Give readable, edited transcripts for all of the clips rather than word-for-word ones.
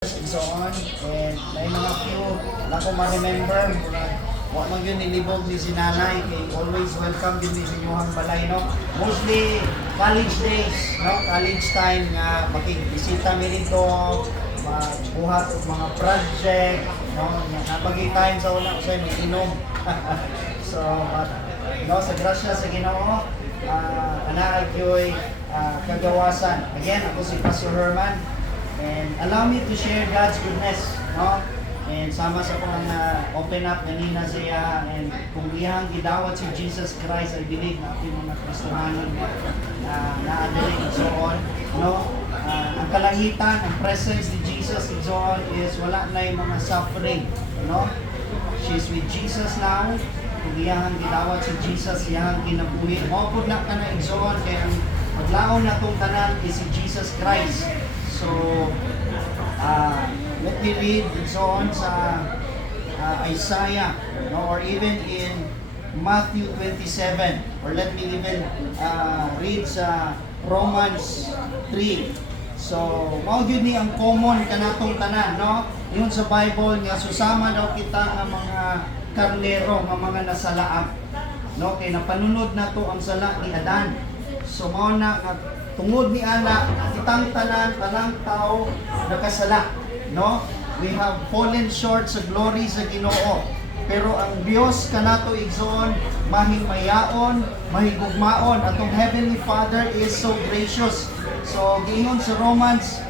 and so on. And may mga few na ko ma-remember. Wa man yun nilibog ni si nanay. Kay always welcome din ni sinyuhang balay, no? Mostly college days, no? College time nga makikibisita mi dito, magbuhat og mga project, no? Napagi time sa una ko sa inom. So, no, sa grasya sa Ginoo, ana ay kagawasan. Again, ako si Pastor Herman. And allow me to share God's goodness, no? And sama sa kong open up kanina siya, and kung iyang gidawat si Jesus Christ, I believe na ating mga Kristohanon na-adering and so on, no? Ang kalangitan, ang presence ni Jesus and so on is wala na yung mga suffering, no? She's with Jesus now. Kung iyang gidawat si Jesus, iyang kinabuhi. Mapod na ka na igsoon, kaya ang paglaon na itong tanan is si Jesus Christ. So, let me read so on sa Isaiah, no, or even in Matthew 27, or let me even read sa Romans 3. So, mao gyud ni ang common kanatong tanan, no? Yun sa Bible nga susama daw kita nga mga karnero nga mga nasalaap, no? Kay napanunod na to ang sala ni Adan. So mao na tungod ni ana kitang tanang tao nakasala, no? We have fallen short sa glory sa Ginoo, pero ang Dios kanato igsoon mahimayaon, mahigugmaon. Atong Heavenly Father is so gracious. So giingon sa Romans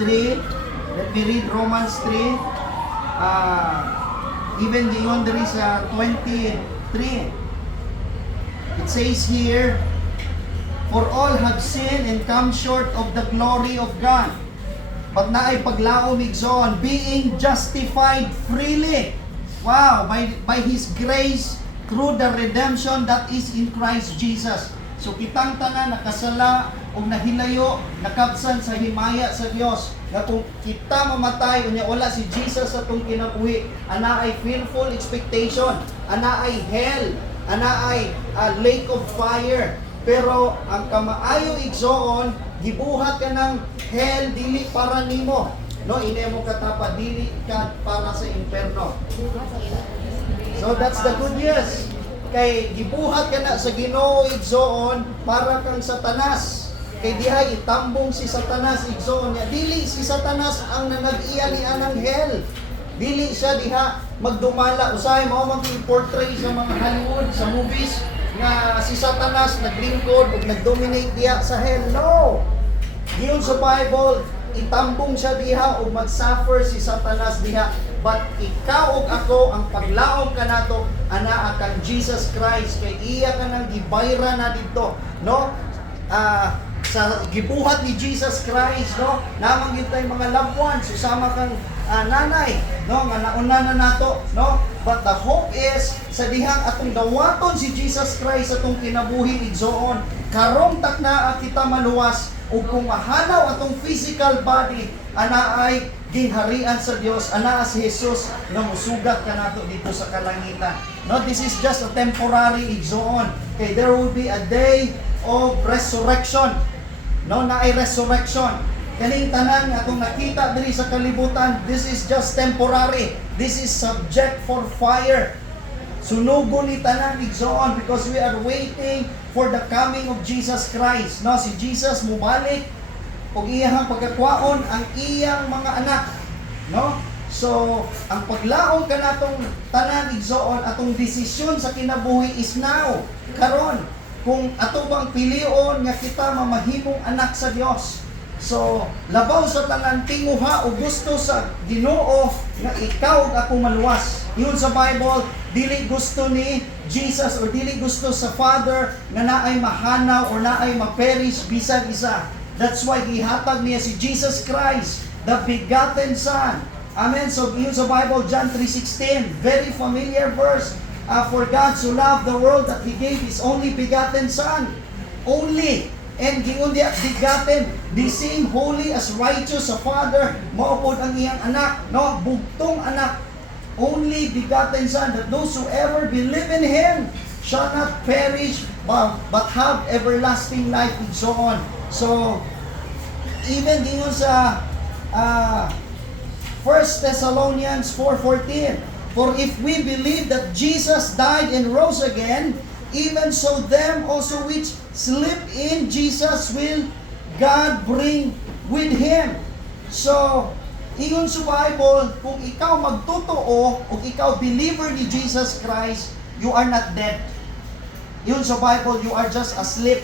3, let me read Romans 3, even giingon diri sa 23. It says here, for all have sinned and come short of the glory of God. But naay paglaom igsoon, being justified freely. Wow, by His grace through the redemption that is in Christ Jesus. So kitang tanan nakasala o nahilayo, nakabsan sa himaya sa Dios. Nga kung kita mamatay unya wala si Jesus sa atong kinabuhi, ana ay fearful expectation, ana ay hell, ana ay lake of fire. Pero ang kamaayo igsoon, gibuhat ka ng hell dili para nimo, no? Inemo ka tapa dili ka para sa imperno. So that's the good news. Kay gibuhat ka na sa Ginoo igsoon para kang Satanas. Kay diha itambong si Satanas igsoon niya. Dili si Satanas ang nanag-iya ni anang hell. Dili siya diha magdumala usay mao mag-portray sa mga Hollywood sa movies nga si Satanas naglingkod o nagdominate diha sa hell. No! Giyon sa Bible, itambong siya diha o mag-suffer si Satanas diha. But ikaw o ako, ang paglaom ka nato, ana kang Jesus Christ, kay iya ka nang gibayra na dito. No? Sa gibuhat ni Jesus Christ, no? Namang yun tayo mga loved ones, susama kang nanay, no? Nga nauna na nato, no? But the hope is, sa dihang atong dawaton si Jesus Christ atong kinabuhi igsoon, karong takna kita maluwas, ug kung mahanaw atong physical body, ana ay ginharian sa Dios, ana si Jesus nga musugat kanato dito sa kalangitan. No, this is just a temporary igsoon. Okay, there will be a day of resurrection. No, na ay resurrection. Kaning tanan nga atong nakita diri sa kalibutan, this is just temporary. This is subject for fire. Sunugon ni tanan igsoon because we are waiting for the coming of Jesus Christ. No, si Jesus mubalik ug iyang pagkakwaon ang iyang mga anak. No? So, ang paglaom kanatong tanan igsoon, atong desisyon sa kinabuhi is now. Karon, kung ato bang pilion nga kita mamahimong anak sa Dios. So, labaw sa tanan tinguha o gusto sa Ginoo nga ikaw ug ako maluwas. Yun sa Bible, dili gusto ni Jesus or dili gusto sa Father nga naay mahanaw or naay ma-perish bisag isa. That's why gihatag niya si Jesus Christ, the begotten Son. Amen. So, yun sa Bible, John 3:16, very familiar verse. For God so loved the world that He gave His only begotten Son. Only. And gingon diya begotten, the same holy as righteous sa Father, maupod ang iyang anak, no? Bugtong anak. Only begotten Son, that whosoever believe in Him shall not perish, but have everlasting life, and so on. So, even gingon sa 1 Thessalonians 4:14. For if we believe that Jesus died and rose again, even so them also which sleep in Jesus will God bring with Him. So, ingon sa Bible, kung ikaw magtotoo o ikaw believer ni Jesus Christ, you are not dead. Yun sa Bible, you are just asleep.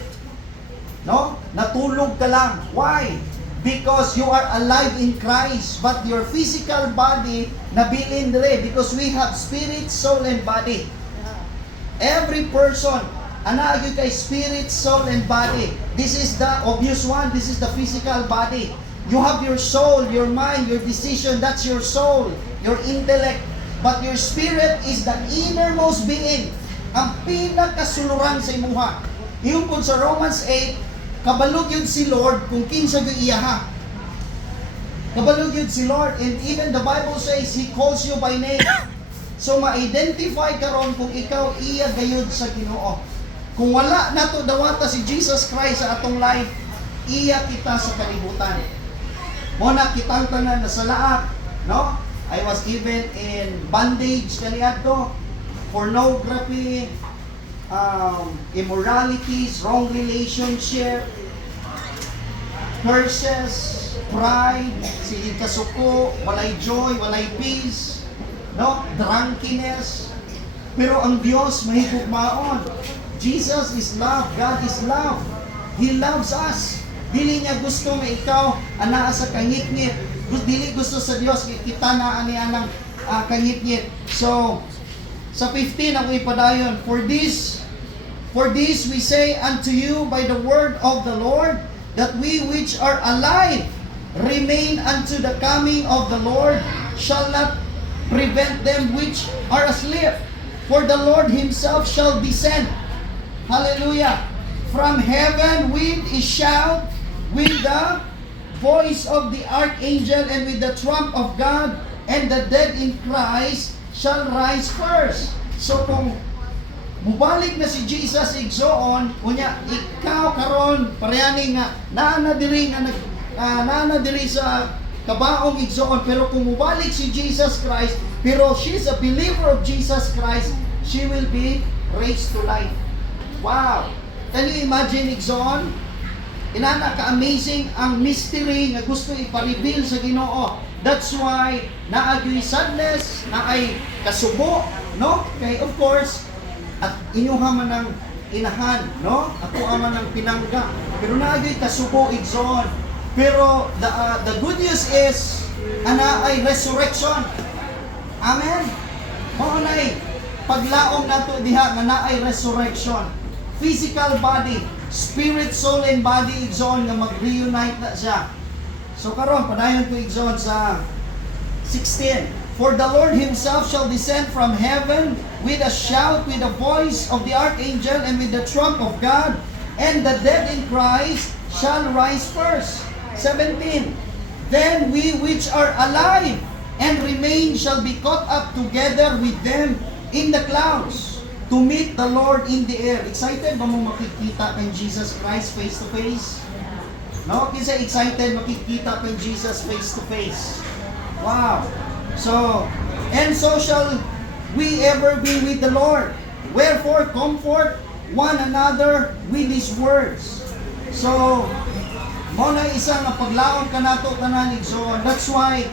No? Natulog ka lang. Why? Because you are alive in Christ, but your physical body nabilin dire because we have spirit, soul, and body. Every person, gyud kay spirit, soul, and body. This is the obvious one. This is the physical body. You have your soul, your mind, your decision. That's your soul, your intellect. But your spirit is the innermost being. Ang pinakasuluran sa imuha. Iyon po sa Romans 8, kabalog yun si Lord kung kinsa yung iyaha. Kabalog yun si Lord. And even the Bible says, He calls you by name. So ma-identify ka ron kung ikaw iya gayud sa Ginoo. Kung wala na to dawata si Jesus Christ sa atong life, iya kita sa kalibutan. Muna kitang tanan na sa lahat, no? I was even in bondage kaniadto, pornography, immoralities, wrong relationship, curses, pride, sige kasuko, walay joy, walay peace, no? Drunkenness. Pero ang Diyos mahigugmaon. Jesus is love. God is love. He loves us. Dili niya gusto nga ikaw anaa sa kangit-ngit. Dili gusto sa Diyos kita na aniya ng kangit-ngit. So, sa 15 ang ipadayon, For this we say unto you by the word of the Lord, that we which are alive remain unto the coming of the Lord shall not prevent them which are asleep. For the Lord Himself shall descend, hallelujah, from heaven with a shout, with the voice of the archangel, and with the trump of God, and the dead in Christ shall rise first. So kung mubalik na si Jesus igsoon, kunya ikaw karon parehani nga naana diri sa kabaong igsoon, pero kung mubalik si Jesus Christ, pero she's a believer of Jesus Christ, she will be raised to life. Wow! Can you imagine igsoon? Inana ka-amazing ang mystery nga gusto ipa-reveal sa Ginoo. That's why naagyoy sadness, naay kasubo, no? Kay of course, at inyuha man ng inahan, no? Ako man ng pinangga. Pero naagyoy kasubo igsoon. Pero the good news is ana ay resurrection. Amen. Mao nay paglaom nato diha nga naay resurrection. Physical body, spirit, soul, and body igsoon nga mag-reunite na siya. So karon padayon ko igsoon sa 16. For the Lord Himself shall descend from heaven with a shout, with the voice of the archangel, and with the trump of God, and the dead in Christ shall rise first. 17. Then we which are alive and remain shall be caught up together with them in the clouds to meet the Lord in the air. Excited ba mo makikita kay Jesus Christ face to face? No? Kinsa excited makikita kay Jesus face to face? Wow! So, and so shall we ever be with the Lord. Wherefore, comfort one another with His words. So, mo na isa nga paglaom ka nato tanan igsoon. That's why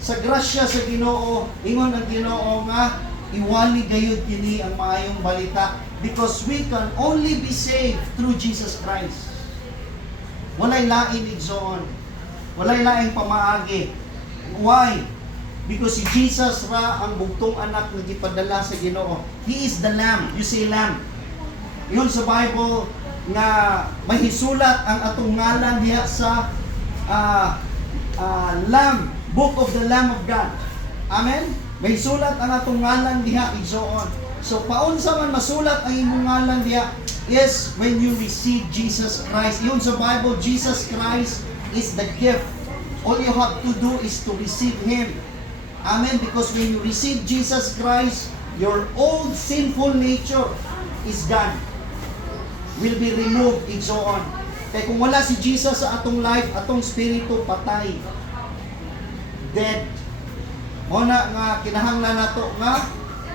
sa grasya sa Ginoo, ingon ang Ginoo nga iwali gayud kini ang maayong balita, because we can only be saved through Jesus Christ. Walay lain igsoon. Walay laing pamaagi. Why? Because si Jesus ra ang bugtong anak nga gipadala sa Ginoo. He is the Lamb. You see Lamb. Yun sa Bible nga mahisulat ang atong ngalan diha sa Lamb, Book of the Lamb of God. Amen? Mahisulat ang atong ngalan diha igsoon. So paunsa man masulat ang imong ngalan diha is when you receive Jesus Christ. Yun sa Bible, Jesus Christ is the gift. All you have to do is to receive Him. Amen? Because when you receive Jesus Christ, your old sinful nature is gone. Will be removed, igsoon. Kaya kung wala si Jesus sa atong life, atong spirito patay. Dead. Muna nga kinahanglan nato nga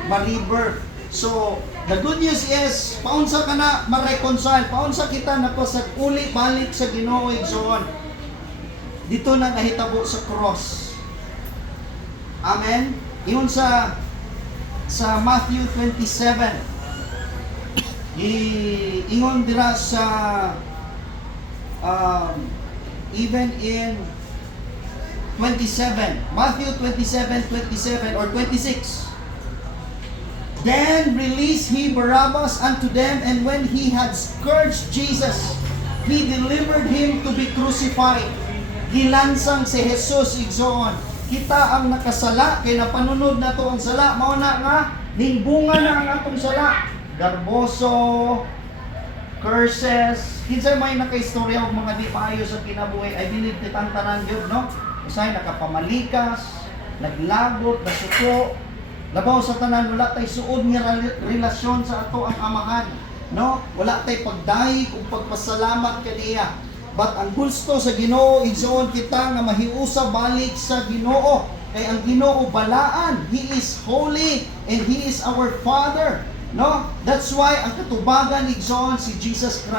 ma-rebirth. So, the good news is, paunsa ka na ma-reconcile, paunsa kita na uli balik sa Ginoo igsoon. Dito na nahitabo sa cross. Amen. Iyon sa Matthew 27. Ingon dira sa even in 27, Matthew 27:27 or 26. Then released he Barabbas unto them, and when he had scourged Jesus, he delivered him to be crucified. Gilansang si Jesus igsoon. Kita ang nakasala, kay napanunod na to ang sala, mao na nga, nimbunga na ang atong sala. Garboso, curses, kinsay may nakaistorya og mga di maayo sa kinabuhi. I believe titang tanan gyud, no? Usay nakapamalikas, naglagot, nasuko. Labaw sa tanan, wala tay suod nga relasyon sa ato ang amahan, no? Wala tay pagdayeg ug pagpasalamat kaniya. But ang gusto sa Ginoo igsoon kita nga mahiusa balik sa Ginoo. Kay ang Ginoo balaan, He is holy and He is our Father, no? That's why ang katubagan igsoon si Jesus Christ.